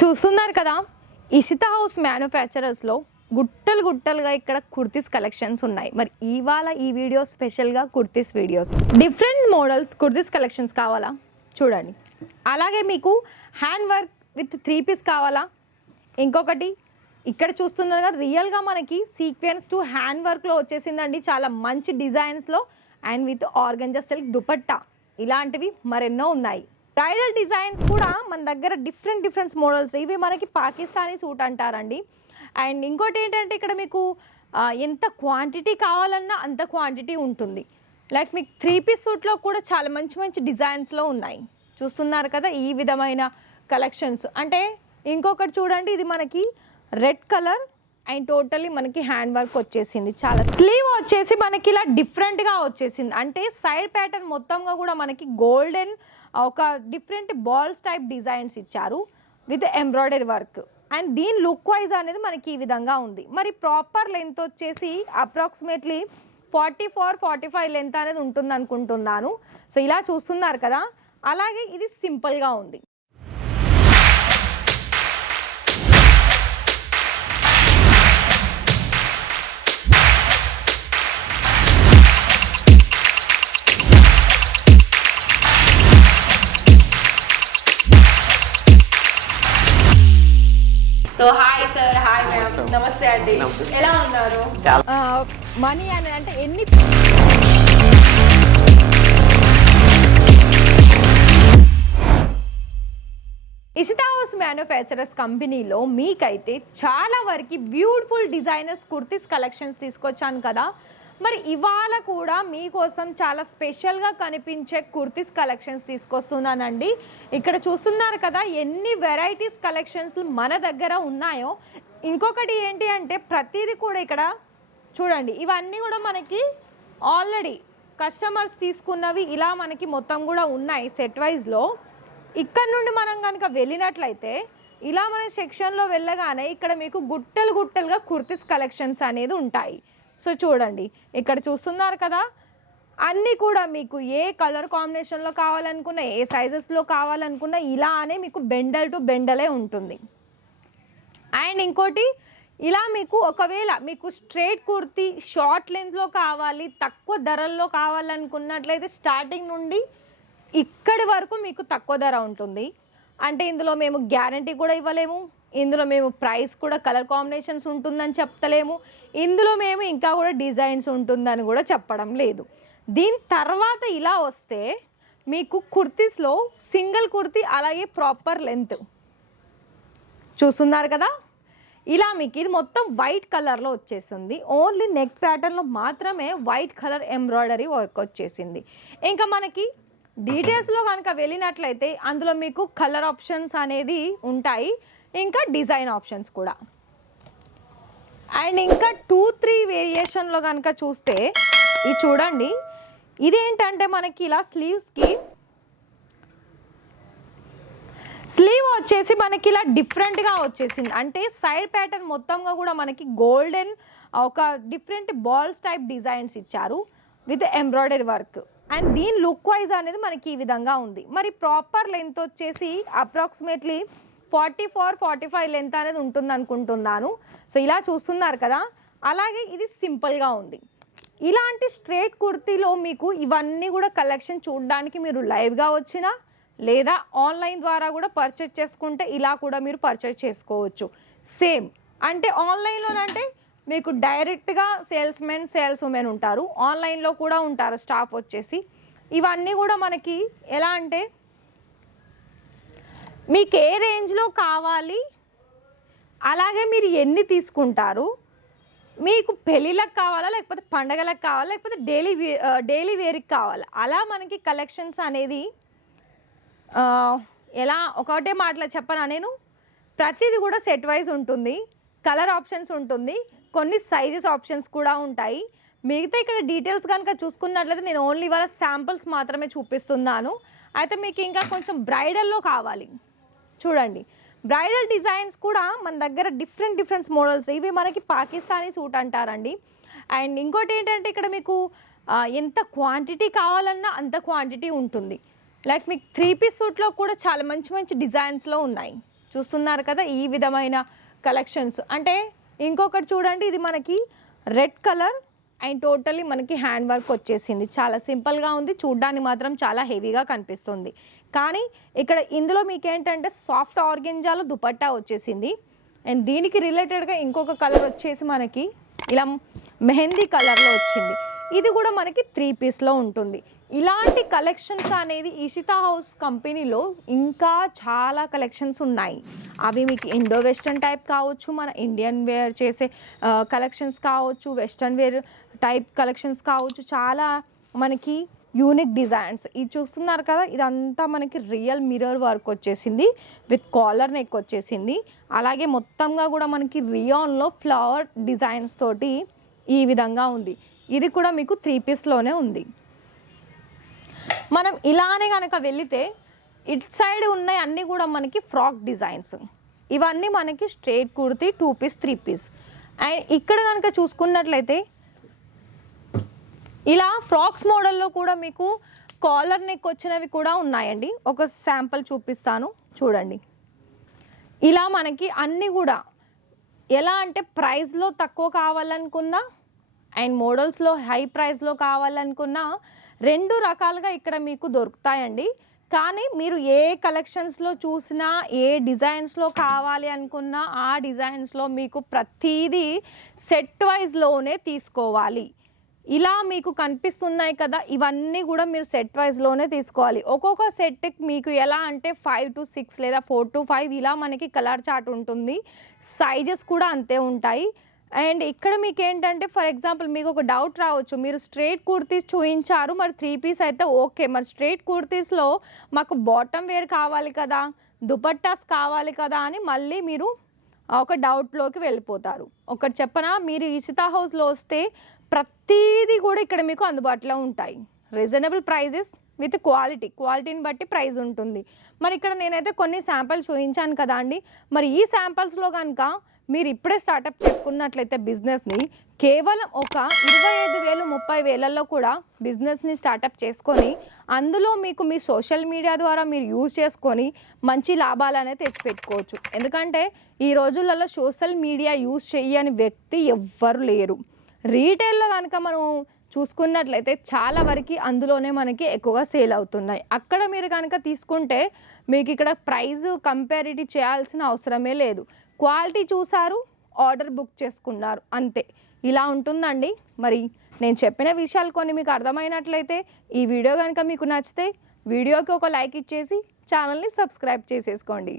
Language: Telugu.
చూస్తున్నారు కదా, ఇషితా హౌస్ మ్యానుఫ్యాక్చరర్స్లో గుట్టలుగా ఇక్కడ కుర్తీస్ కలెక్షన్స్ ఉన్నాయి. మరి ఇవాళ ఈ వీడియో స్పెషల్గా kurtis videos, different models kurtis collections కావాలా చూడండి. అలాగే మీకు హ్యాండ్ వర్క్ విత్ 3 పీస్ కావాలా, ఇంకొకటి ఇక్కడ చూస్తున్నారు కదా, రియల్గా మనకి సీక్వెన్స్ టు హ్యాండ్ వర్క్లో వచ్చేసిందండి. చాలా మంచి డిజైన్స్లో and with organza silk dupatta, ఇలాంటివి మరెన్నో ఉన్నాయి. బ్రైడల్ డిజైన్స్ కూడా మన దగ్గర డిఫరెంట్ మోడల్స్, ఇవి మనకి పాకిస్తానీ సూట్ అంటారండి. అండ్ ఇంకోటి ఏంటంటే ఇక్కడ మీకు ఎంత క్వాంటిటీ కావాలన్నా అంత క్వాంటిటీ ఉంటుంది. లైక్ మీకు 3 పీస్ సూట్లో కూడా చాలా మంచి డిజైన్స్లో ఉన్నాయి. చూస్తున్నారు కదా ఈ విధమైన కలెక్షన్స్. అంటే ఇంకొకటి చూడండి, ఇది మనకి రెడ్ కలర్ అండ్ టోటలీ మనకి హ్యాండ్ వర్క్ వచ్చేసింది. చాలా స్లీవ్ వచ్చేసి మనకి ఇలా డిఫరెంట్గా వచ్చేసింది. అంటే సైడ్ ప్యాటర్న్ మొత్తంగా కూడా మనకి గోల్డెన్ ఒక డిఫరెంట్ బాల్స్ టైప్ డిజైన్స్ ఇచ్చారు విత్ ఎంబ్రాయిడరీ వర్క్. అండ్ దీని లుక్ వైజ్ అనేది మనకి ఈ విధంగా ఉంది. మరి ప్రాపర్ లెంత్ వచ్చేసి అప్రాక్సిమేట్లీ 44-45 లెంత్ అనేది ఉంటుంది అనుకుంటున్నాను. సో ఇలా చూస్తున్నారు కదా, అలాగే ఇది సింపుల్గా ఉంది. So hi sir, hi ma'am, నమస్తే అండి, ఎలా ఉన్నారు? మనీ అని అంటే ఎన్ని ఇషితా హౌస్ మ్యానుఫ్యాక్చరర్స్ కంపెనీలో మీకైతే చాలా వరకు బ్యూటిఫుల్ డిజైనర్స్ కుర్తీస్ కలెక్షన్స్ తీసుకొచ్చాను కదా. మరి ఇవాళ కూడా మీకోసం చాలా స్పెషల్గా కనిపించే కుర్తీస్ కలెక్షన్స్ తీసుకొస్తున్నానండి. ఇక్కడ చూస్తున్నారు కదా ఎన్ని వెరైటీస్ కలెక్షన్స్ మన దగ్గర ఉన్నాయో. ఇంకొకటి ఏంటి అంటే ప్రతిదీ కూడా ఇక్కడ చూడండి, ఇవన్నీ కూడా మనకి ఆల్రెడీ కస్టమర్స్ తీసుకున్నవి ఇలా మనకి మొత్తం కూడా ఉన్నాయి సెట్ వైజ్లో. ఇక్కడ నుండి మనం కనుక వెళ్ళినట్లయితే ఇలా మన సెక్షన్లో వెళ్ళగానే ఇక్కడ మీకు గుట్టలుగా కుర్తీస్ కలెక్షన్స్ అనేది ఉంటాయి. సో చూడండి, ఇక్కడ చూస్తున్నారు కదా, అన్నీ కూడా మీకు ఏ కలర్ కాంబినేషన్లో కావాలనుకున్నా, ఏ సైజెస్లో కావాలనుకున్నా ఇలానే మీకు బెండల్ టు బెండలే ఉంటుంది. అండ్ ఇంకోటి ఇలా మీకు ఒకవేళ మీకు స్ట్రైట్ కుర్తీ షార్ట్ లెంత్లో కావాలి, తక్కువ ధరల్లో కావాలనుకున్నట్లయితే స్టార్టింగ్ నుండి ఇక్కడి వరకు మీకు తక్కువ ధర ఉంటుంది. అంటే ఇందులో మేము గ్యారంటీ కూడా ఇవ్వలేము, ఇందులో మేము ప్రైస్ కూడా కలర్ కాంబినేషన్స్ ఉంటుందని చెప్తలేము, ఇందులో మేము ఇంకా కూడా డిజైన్స్ ఉంటుందని కూడా చెప్పడం లేదు. దీని తర్వాత ఇలా వస్తే మీకు కుర్తీస్లో సింగిల్ కుర్తీ అలాగే ప్రాపర్ లెంత్ చూస్తున్నారు కదా, ఇలా మీకు ఇది మొత్తం వైట్ కలర్లో వచ్చేసింది. ఓన్లీ నెక్ ప్యాటర్న్లో మాత్రమే వైట్ కలర్ ఎంబ్రాయిడరీ వర్క్ వచ్చేసింది. ఇంకా మనకి డీటెయిల్స్లో కనుక వెళ్ళినట్లయితే అందులో మీకు కలర్ ఆప్షన్స్ అనేది ఉంటాయి, ఇంకా డిజైన్ ఆప్షన్స్ కూడా. అండ్ ఇంకా 2-3 వేరియేషన్లో కనుక చూస్తే ఇది చూడండి, ఇదేంటంటే మనకి ఇలా స్లీవ్ వచ్చేసి మనకి ఇలా డిఫరెంట్గా వచ్చేసింది. అంటే సైడ్ ప్యాటర్న్ మొత్తంగా కూడా మనకి గోల్డెన్ ఒక డిఫరెంట్ బాల్స్ టైప్ డిజైన్స్ ఇచ్చారు విత్ ఎంబ్రాయిడరీ వర్క్. అండ్ దీని లుక్ వైజ్ అనేది మనకి ఈ విధంగా ఉంది. మరి ప్రాపర్ లెంత్ వచ్చేసి అప్రాక్సిమేట్లీ 44-45 లెంత్ అనేది ఉంటుంది అనుకుంటున్నాను. సో ఇలా చూస్తున్నారు కదా, అలాగే ఇది సింపుల్గా ఉంది. ఇలాంటి స్ట్రైట్ కుర్తీలో మీకు ఇవన్నీ కూడా కలెక్షన్ చూడడానికి మీరు లైవ్గా వచ్చినా లేదా ఆన్లైన్ ద్వారా కూడా పర్చేజ్ చేసుకుంటే ఇలా కూడా మీరు పర్చేజ్ చేసుకోవచ్చు. సేమ్ అంటే ఆన్లైన్లోనంటే మీకు డైరెక్ట్గా సేల్స్ ఉమెన్ ఉంటారు, ఆన్లైన్లో కూడా ఉంటారు స్టాఫ్ వచ్చేసి. ఇవన్నీ కూడా మనకి ఎలా అంటే మీకు ఏ రేంజ్లో కావాలి, అలాగే మీరు ఎన్ని తీసుకుంటారు, మీకు పెళ్ళిళ్ళకి కావాలా లేకపోతే పండగలకు కావాలా లేకపోతే డైలీ వేర్కి కావాలా, అలా మనకి కలెక్షన్స్ అనేది ఎలా ఒకటే మాటలో చెప్పనా నేను, ప్రతిదీ కూడా సెట్ వైజ్ ఉంటుంది, కలర్ ఆప్షన్స్ ఉంటుంది, కొన్ని సైజెస్ ఆప్షన్స్ కూడా ఉంటాయి. మిగతా ఇక్కడ డీటెయిల్స్ కనుక చూసుకున్నట్లయితే నేను ఓన్లీ వాళ్ళ శాంపుల్స్ మాత్రమే చూపిస్తున్నాను. అయితే మీకు ఇంకా కొంచెం బ్రైడల్లో కావాలి చూడండి, బ్రైడల్ డిజైన్స్ కూడా మన దగ్గర డిఫరెంట్ మోడల్స్, ఇవి మనకి పాకిస్తానీ సూట్ అంటారండి. అండ్ ఇంకోటి ఏంటంటే ఇక్కడ మీకు ఎంత క్వాంటిటీ కావాలన్నా అంత క్వాంటిటీ ఉంటుంది. లైక్ మీకు 3 పీస్ సూట్లో కూడా చాలా మంచి డిజైన్స్లో ఉన్నాయి. చూస్తున్నారు కదా ఈ విధమైన కలెక్షన్స్. అంటే ఇంకొకటి చూడండి, ఇది మనకి రెడ్ కలర్ అండ్ టోటల్లీ మనకి హ్యాండ్ వర్క్ వచ్చేసింది. చాలా సింపుల్గా ఉంది, చూడ్డానికి మాత్రం చాలా హెవీగా కనిపిస్తుంది. కానీ ఇక్కడ ఇందులో మీకు ఏంటంటే సాఫ్ట్ ఆర్గెంజాలో దుపట్టా వచ్చేసింది. అండ్ దీనికి రిలేటెడ్గా ఇంకొక కలర్ వచ్చేసి మనకి ఇలా మెహందీ కలర్లో వచ్చింది. ఇది కూడా మనకి 3 పీస్లో ఉంటుంది. ఇలాంటి కలెక్షన్స్ అనేది ఇషితా హౌస్ కంపెనీలో ఇంకా చాలా కలెక్షన్స్ ఉన్నాయి. అవి మీకు ఇండో వెస్ట్రన్ టైప్ కావచ్చు, మన ఇండియన్ వేర్ చేసే కలెక్షన్స్ కావచ్చు, వెస్ట్రన్ వేర్ టైప్ కలెక్షన్స్ కావచ్చు, చాలా మనకి యూనిక్ డిజైన్స్. ఇది చూస్తున్నారు కదా, ఇదంతా మనకి రియల్ మిర్రర్ వర్క్ వచ్చేసింది విత్ కాలర్ నెక్ వచ్చేసింది. అలాగే మొత్తంగా కూడా మనకి రియాన్లో ఫ్లవర్ డిజైన్స్ తోటి ఈ విధంగా ఉంది. ఇది కూడా మీకు 3 పీస్లోనే ఉంది. మనం ఇలానే కనుక వెళితే ఇట్ సైడ్ ఉన్నాయి అన్నీ కూడా మనకి ఫ్రాక్ డిజైన్స్. ఇవన్నీ మనకి straight kurti 2 piece 3 piece. And ఇక్కడ కనుక చూసుకున్నట్లయితే ఇలా ఫ్రాక్స్ మోడల్లో కూడా మీకు కాలర్ నెక్ వచ్చినవి కూడా ఉన్నాయండి. ఒక శాంపుల్ చూపిస్తాను చూడండి. ఇలా మనకి అన్నీ కూడా ఎలా అంటే ప్రైస్లో తక్కువ కావాలనుకున్నా అండ్ మోడల్స్లో హై ప్రైస్లో కావాలనుకున్నా 2 రకాలుగా ఇక్కడ మీకు దొరుకుతాయండి. కానీ మీరు ఏ కలెక్షన్స్లో చూసినా, ఏ డిజైన్స్లో కావాలి అనుకున్నా ఆ డిజైన్స్లో మీకు ప్రతిదీ సెట్ వైజ్లోనే తీసుకోవాలి. ఇలా మీకు కనిపిస్తున్నాయి కదా, ఇవన్నీ కూడా మీరు సెట్ వైజ్లోనే తీసుకోవాలి. ఒక్కొక్క సెట్కి మీకు ఎలా అంటే 5 to 6 లేదా 4 to 5 ఇలా మనకి కలర్ చార్ట్ ఉంటుంది. సైజెస్ కూడా అంతే ఉంటాయి. అండ్ ఇక్కడ మీకు ఏంటంటే ఫర్ ఎగ్జాంపుల్ మీకు ఒక డౌట్ రావచ్చు, మీరు స్ట్రైట్ కుర్తీస్ చూపించారు, మరి 3 పీస్ అయితే ఓకే, మరి స్ట్రైట్ కుర్తీస్లో మాకు బాటమ్ వేర్ కావాలి కదా, దుపట్టాస్ కావాలి కదా అని మళ్ళీ మీరు ఒక డౌట్లోకి వెళ్ళిపోతారు. ఒకటి చెప్పనా, మీరు ఇషితా హౌస్లో వస్తే ప్రతిదీ కూడా ఇక్కడ మీకు అందుబాటులో ఉంటాయి. రీజనబుల్ ప్రైజెస్ విత్ క్వాలిటీని బట్టి ప్రైస్ ఉంటుంది. మరి ఇక్కడ నేనైతే కొన్ని శాంపిల్స్ చూపించాను కదా అండి. మరి ఈ శాంపిల్స్లో కనుక మీరు ఇప్పుడే స్టార్టప్ చేసుకున్నట్లయితే బిజినెస్ని కేవలం ఒక 25,000 30,000ల్లో కూడా బిజినెస్ని స్టార్టప్ చేసుకొని అందులో మీకు మీ సోషల్ మీడియా ద్వారా మీరు యూజ్ చేసుకొని మంచి లాభాలు అనేది తెచ్చిపెట్టుకోవచ్చు. ఎందుకంటే ఈ రోజులలో సోషల్ మీడియా యూజ్ చేయని వ్యక్తి ఎవ్వరు లేరు. రీటైల్లో కనుక మనం చూసుకున్నట్లయితే చాలా వరకు అందులోనే మనకి ఎక్కువగా సేల్ అవుతున్నాయి. అక్కడ మీరు కనుక తీసుకుంటే మీకు ఇక్కడ ప్రైస్ కంపారిటివ్ చేయాల్సిన అవసరమే లేదు. క్వాలిటీ చూసారు, ఆర్డర్ బుక్ చేసుకున్నారు, అంతే. ఇలా ఉంటుందండి. మరి నేను చెప్పిన విషయాలు కొన్ని మీకు అర్థమైనట్లయితే ఈ వీడియో కనుక మీకు నచ్చితే వీడియోకి ఒక లైక్ ఇచ్చేసి ఛానల్ని సబ్స్క్రైబ్ చేసేసుకోండి.